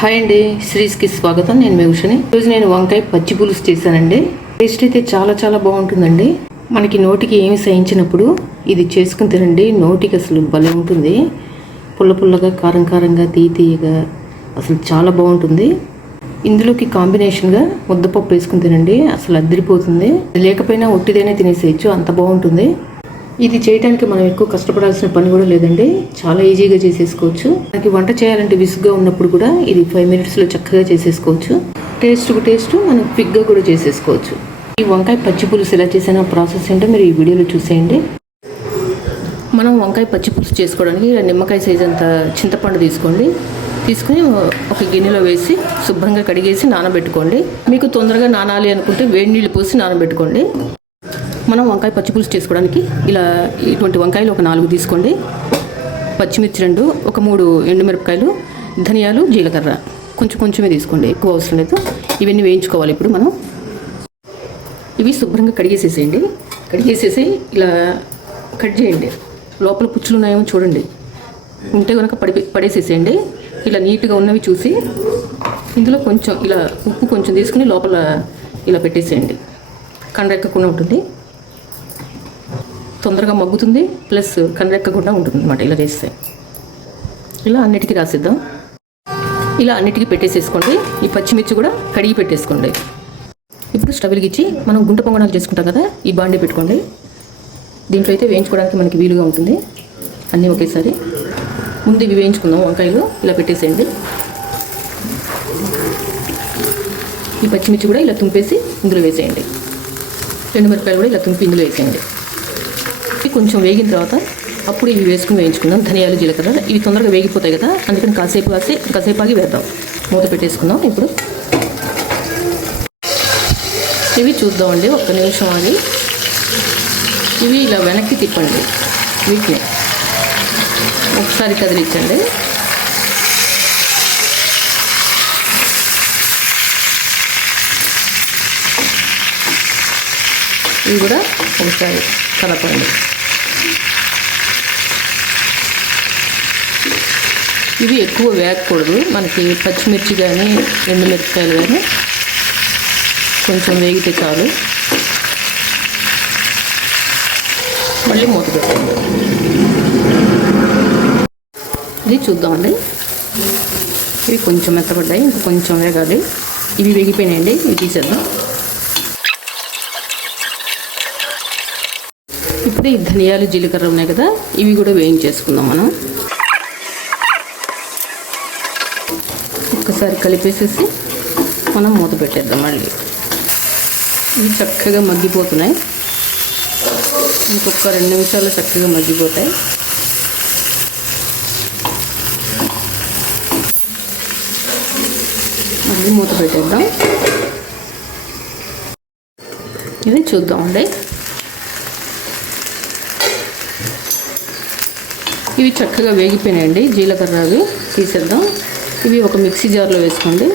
Hi అండి, శ్రీస్కి స్వాగతం. నేను మీ ఉషని. ఈరోజు నేను వంకాయ పచ్చి పులుసు చేశానండి. టేస్ట్ అయితే చాలా చాలా బాగుంటుందండి. మనకి నోటికి ఏమి సహించినప్పుడు ఇది చేసుకుని తినండి. నోటికి అసలు భలే ఉంటుంది. పుల్ల పుల్లగా, కారం కారంగా, తీయగా అసలు చాలా బాగుంటుంది. ఇందులోకి కాంబినేషన్గా ముద్దపప్పు వేసుకుని తినండి, అసలు అద్దరిపోతుంది. లేకపోయినా ఒట్టిదైనా తినేసేయచ్చు, అంత బాగుంటుంది. ఇది చేయడానికి మనం ఎక్కువ కష్టపడాల్సిన పని కూడా లేదండి, చాలా ఈజీగా చేసేసుకోవచ్చు. మనకి వంట చేయాలంటే విసుగ్గా ఉన్నప్పుడు కూడా ఇది 5 minutesలో చక్కగా చేసేసుకోవచ్చు. టేస్ట్ మనం క్విక్గా కూడా చేసేసుకోవచ్చు. ఈ వంకాయ పచ్చి పులుసు ఎలా చేసిన ప్రాసెస్ ఏంటో మీరు ఈ వీడియోలో చూసేయండి. మనం వంకాయ పచ్చి పులుసు చేసుకోవడానికి నిమ్మకాయ సైజ్ అంత చింతపండు తీసుకుని ఒక గిన్నెలో వేసి శుభ్రంగా కడిగేసి నానబెట్టుకోండి. మీకు తొందరగా నానాలి అనుకుంటే వేడి నీళ్ళు పోసి నానబెట్టుకోండి. మనం వంకాయ పచ్చి పులుసు చేసుకోవడానికి ఇలా ఇటువంటి వంకాయలు ఒక 4 తీసుకోండి. పచ్చిమిర్చి 2, ఒక 3 ఎండుమిరపకాయలు, ధనియాలు, జీలకర్ర కొంచెమే తీసుకోండి, ఎక్కువ అవసరం లేదు. ఇవన్నీ వేయించుకోవాలి. ఇప్పుడు మనం ఇవి శుభ్రంగా కడిగేసేసి ఇలా కట్ చేయండి. లోపల పుచ్చులు ఉన్నాయేమో చూడండి, ఉంటే కనుక పడేసేసేయండి. ఇలా నీట్గా ఉన్నవి చూసి ఇందులో కొంచెం ఇలా ఉప్పు కొంచెం తీసుకుని లోపల ఇలా పెట్టేసేయండి. కండెక్కకుండా ఉంటుంది, తొందరగా మగ్గుతుంది, ప్లస్ కండెక్కకుండా ఉంటుంది అన్నమాట. ఇలా చేస్తే ఇలా అన్నిటికీ రాసిద్దాం. ఇలా అన్నిటికీ పెట్టేసేసుకోండి. ఈ పచ్చిమిర్చి కూడా కడిగి పెట్టేసుకోండి. ఇప్పుడు స్టవ్ వెలిగించి మనం గుంట పొంగనాలు చేసుకుంటాం కదా, ఈ బాండీ పెట్టుకోండి. దీంట్లో అయితే వేయించుకోవడానికి మనకి వీలుగా ఉంటుంది. అన్నీ ఒకేసారి ముందు ఇవి వేయించుకుందాం. వంకాయలు ఇలా పెట్టేసేయండి. ఈ పచ్చిమిర్చి కూడా ఇలా తుంపేసి ఇందులో వేసేయండి. ఎండుమిరపకాయలు కూడా ఇలా తుంపి ఇందులో వేసేయండి. కొంచెం వేగిన తర్వాత అప్పుడు ఇవి వేసుకుని వేయించుకుందాం. ధనియాలు, జీలకర్ర ఇవి తొందరగా వేగిపోతాయి కదా, అందుకని కాసేపు ఆగి వేద్దాం. మూత పెట్టేసుకుందాం. ఇప్పుడు ఇవి చూద్దామండి, ఒక్క నిమిషం ఆగి ఇవి ఇలా వెనక్కి తిప్పండి. వీటిని ఒకసారి కదిలించండి. ఇవి కూడా ఒకసారి కలపండి. ఇవి ఎక్కువ వేగకూడదు. మనకి పచ్చిమిర్చి కానీ ఎండుమిరపకాయలు కానీ కొంచెం వేగితే చాలు. మళ్ళీ మూత పెట్టండి. ఇది చూద్దామండి. ఇవి కొంచెం మెత్తపడ్డాయి, ఇంకా కొంచెం వేగాలి. ఇవి వేగిపోయినాయండి, ఇవి తీసేద్దాం. ఇప్పుడు ఈ ధనియాలు, జీలకర్ర ఉన్నాయి కదా, ఇవి కూడా వేయించేసుకుందాం. మనం ఒక్కసారి కలిపేసేసి మనం మూత పెట్టేద్దాం. మళ్ళీ ఇవి చక్కగా మగ్గిపోతున్నాయి. ఇంకొక 2 నిమిషాలు చక్కగా మగ్గిపోతాయి. మళ్ళీ మూత పెట్టేద్దాం. ఇది చూద్దామండి. ఇవి చక్కగా వేగిపోయినాయండి. జీలకర్ర అవి తీసేద్దాం. ఇవి ఒక మిక్సీ జార్లో వేసుకోండి.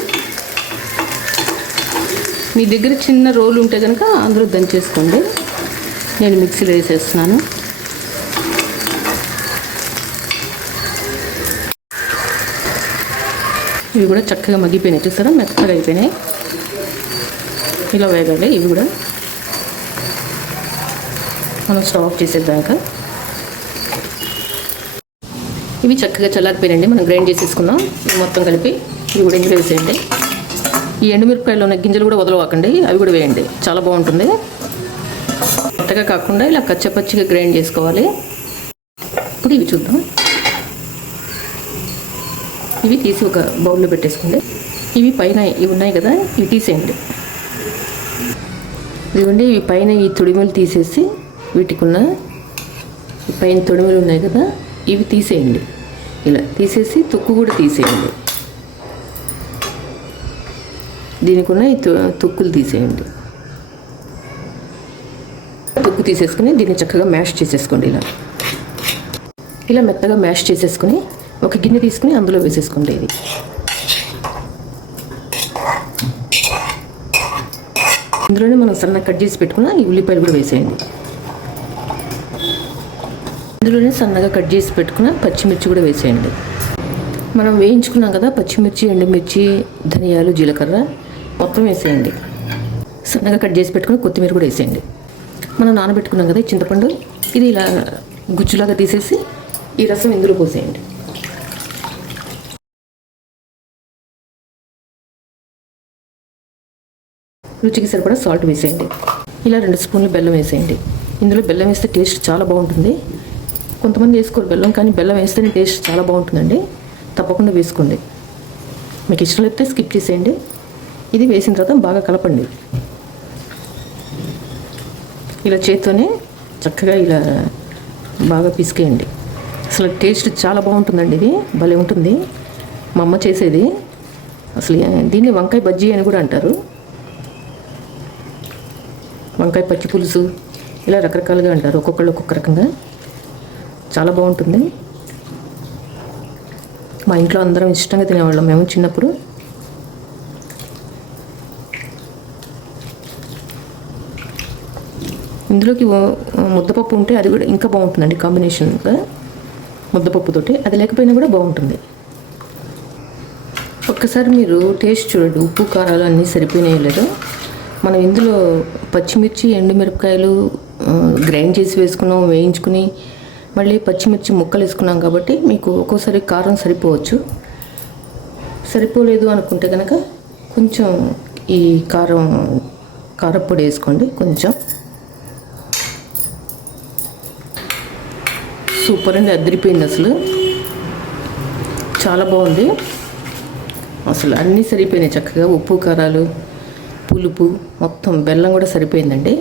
మీ దగ్గర చిన్న రోలు ఉంటే కనుక అందులో దంచేసుకోండి. నేను మిక్సీలో వేసేస్తున్నాను. ఇవి కూడా చక్కగా మగ్గిపోయినాయి, చూసారా, మెత్తగా అయిపోయినాయి. ఇలా వేగాలి. ఇవి కూడా మనం స్టవ్ ఆఫ్ చేసేద్దాక. ఇవి చక్కగా చల్లారిపోయినండి, మనం గ్రైండ్ చేసేసుకుందాం. మొత్తం కలిపి ఇవి కూడా ఇందులో వేసేయండి. ఈ ఎండుమిరపకాయలు ఉన్న గింజలు కూడా వదలవాకండి, అవి కూడా వేయండి, చాలా బాగుంటుంది. మెత్తగా కాకుండా ఇలా కచ్చపచ్చిగా గ్రైండ్ చేసుకోవాలి. ఇప్పుడు ఇవి చూద్దాం. ఇవి తీసి ఒక బౌల్లో పెట్టేసుకోండి. ఇవి పైన ఇవి ఉన్నాయి కదా, ఇవి తీసేయండి. ఇవ్వండి, ఇవి పైన ఈ తొడిమలు తీసేసి వీటికున్న పైన తొడిమలు ఉన్నాయి కదా, ఇవి తీసేయండి. ఇలా తీసేసి తొక్కు కూడా తీసేయండి. దీనికి ఉన్న ఈ తొక్కులు తీసేయండి. తొక్కు తీసేసుకుని దీన్ని చక్కగా మ్యాష్ చేసేసుకోండి. ఇలా మెత్తగా మ్యాష్ చేసేసుకుని ఒక గిన్నె తీసుకుని అందులో వేసేసుకోండి. ఇది ఇందులోనే మనం సన్నగా కట్ చేసి పెట్టుకున్న ఈ ఉల్లిపాయలు కూడా వేసేయండి. ఇందులోనే సన్నగా కట్ చేసి పెట్టుకున్న పచ్చిమిర్చి కూడా వేసేయండి. మనం వేయించుకున్నాం కదా పచ్చిమిర్చి, ఎండుమిర్చి, ధనియాలు, జీలకర్ర మొత్తం వేసేయండి. సన్నగా కట్ చేసి పెట్టుకుని కొత్తిమీర కూడా వేసేయండి. మనం నానబెట్టుకున్నాం కదా చింతపండు, ఇది ఇలా గుజ్జులాగా తీసేసి ఈ రసం ఇందులో పోసేయండి. రుచికి సరిపడా సాల్ట్ వేసేయండి. ఇలా 2 స్పూన్లు బెల్లం వేసేయండి. ఇందులో బెల్లం వేస్తే టేస్ట్ చాలా బాగుంటుంది. కొంతమంది వేసుకోరు బెల్లం, కానీ బెల్లం వేస్తేనే టేస్ట్ చాలా బాగుంటుందండి. తప్పకుండా వేసుకోండి. మీకు ఇష్టం లేకపోతే స్కిప్ చేసేయండి. ఇది వేసిన తర్వాత బాగా కలపండి. ఇలా చేత్తోనే చక్కగా ఇలా బాగా పిసికేయండి. అసలు టేస్ట్ చాలా బాగుంటుందండి. ఇది భలే ఉంటుంది. మా అమ్మ చేసేది. అసలు దీన్ని వంకాయ బజ్జీ అని కూడా అంటారు. వంకాయ పచ్చి పులుసు ఇలా రకరకాలుగా అంటారు, ఒక్కొక్కళ్ళు ఒక్కొక్క రకంగా. చాలా బాగుంటుంది. మా ఇంట్లో అందరం ఇష్టంగా తినేవాళ్ళం మేము చిన్నప్పుడు. ఇందులోకి ముద్దపప్పు ఉంటే అది కూడా ఇంకా బాగుంటుందండి కాంబినేషన్గా. ముద్దపప్పుతోటి అది లేకపోయినా కూడా బాగుంటుంది. ఒక్కసారి మీరు టేస్ట్ చూడండి, ఉప్పు కారాలు అన్నీ సరిపోయినాయో లేదో. మనం ఇందులో పచ్చిమిర్చి, ఎండుమిరపకాయలు గ్రైండ్ చేసి వేసుకున్నాం, వేయించుకుని మళ్ళీ పచ్చిమిర్చి ముక్కలు వేసుకున్నాం కాబట్టి మీకు ఒక్కోసారి కారం సరిపోవచ్చు. సరిపోలేదు అనుకుంటే కనుక కొంచెం ఈ కారప్పొడి వేసుకోండి కొంచెం. సూపర్ అండి, అదిరిపోయింది. అసలు చాలా బాగుంది. అసలు అన్నీ సరిపోయినాయి చక్కగా. ఉప్పు కారాలు, పులుపు మొత్తం, బెల్లం కూడా సరిపోయిందండి.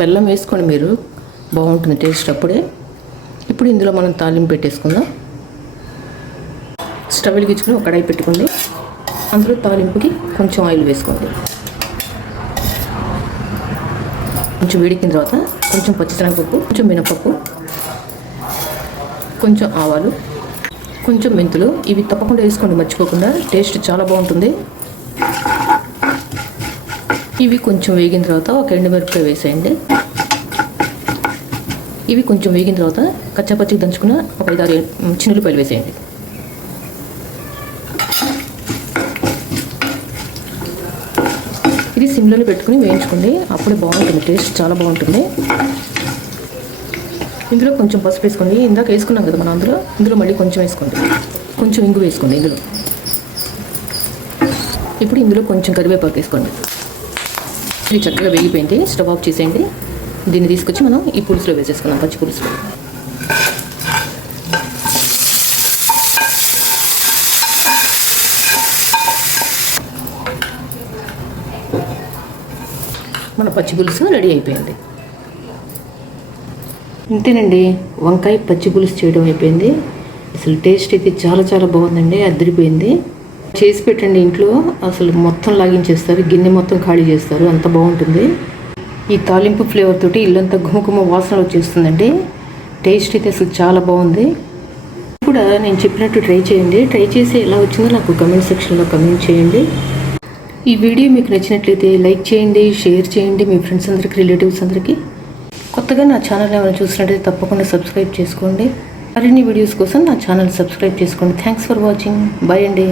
బెల్లం వేసుకోండి మీరు, బాగుంటుంది టేస్ట్ అప్పుడే. ఇప్పుడు ఇందులో మనం తాలింపు పెట్టేసుకుందాం. స్టవ్ వెలిగించుకుని ఒక కడాయి పెట్టుకోండి. అందులో తాలింపుకి కొంచెం ఆయిల్ వేసుకోండి. కొంచెం వేడికిన తర్వాత కొంచెం పచ్చిశనగపప్పు, కొంచెం మినపప్పు, కొంచెం ఆవాలు, కొంచెం మెంతులు. ఇవి తప్పకుండా వేసుకోండి మర్చిపోకుండా, టేస్ట్ చాలా బాగుంటుంది. ఇవి కొంచెం వేగిన తర్వాత ఒక ఎండుమిరపకాయ వేసేయండి. ఇవి కొంచెం వేగిన తర్వాత కచ్చాపచ్చికి దంచుకున్న ఒక 5-6 చిన్నులపాయలు వేసేయండి. ఇది సిమ్లోనే పెట్టుకుని వేయించుకోండి, అప్పుడే బాగుంటుంది, టేస్ట్ చాలా బాగుంటుంది. ఇందులో కొంచెం పసుపు వేసుకోండి. ఇందాక వేసుకున్నాం కదా మనం ఇందులో మళ్ళీ కొంచెం వేసుకోండి. కొంచెం ఇంగు వేసుకోండి ఇందులో. ఇప్పుడు ఇందులో కొంచెం కరివేపాకు వేసుకోండి. ఇది చక్కగా వేగిపోయింది. స్టవ్ ఆఫ్ చేసేయండి. దీన్ని తీసుకొచ్చి మనం ఈ పులుసులో వేసేసుకున్నాం, పచ్చి పులుసులో. మన పచ్చి పులుసు రెడీ అయిపోయింది. ఇంతేనండి, వంకాయ పచ్చి పులుసు చేయడం అయిపోయింది. అసలు టేస్ట్ అయితే చాలా చాలా బాగుందండి, అదిరిపోయింది. చేసి పెట్టండి ఇంట్లో, అసలు మొత్తం లాగించేస్తారు, గిన్నె మొత్తం ఖాళీ చేస్తారు, అంత బాగుంటుంది. ఈ తాలింపు ఫ్లేవర్ తోటి ఇల్లంతా గుమగుమ వాసన వచ్చేస్తుందండి. టేస్ట్ అయితే అసలు చాలా బాగుంది. కూడా నేను చెప్పినట్టు ట్రై చేయండి. ట్రై చేసి ఎలా వచ్చిందో నాకు కమెంట్ సెక్షన్లో కమెంట్ చేయండి. ఈ వీడియో మీకు నచ్చినట్లయితే లైక్ చేయండి, షేర్ చేయండి మీ ఫ్రెండ్స్ అందరికీ, రిలేటివ్స్ అందరికీ. కొత్తగా నా ఛానల్ ఏమైనా చూసినట్లయితే తప్పకుండా సబ్స్క్రైబ్ చేసుకోండి. మరిన్ని వీడియోస్ కోసం నా ఛానల్ సబ్స్క్రైబ్ చేసుకోండి. Thanks for watching. బాయ్ అండి.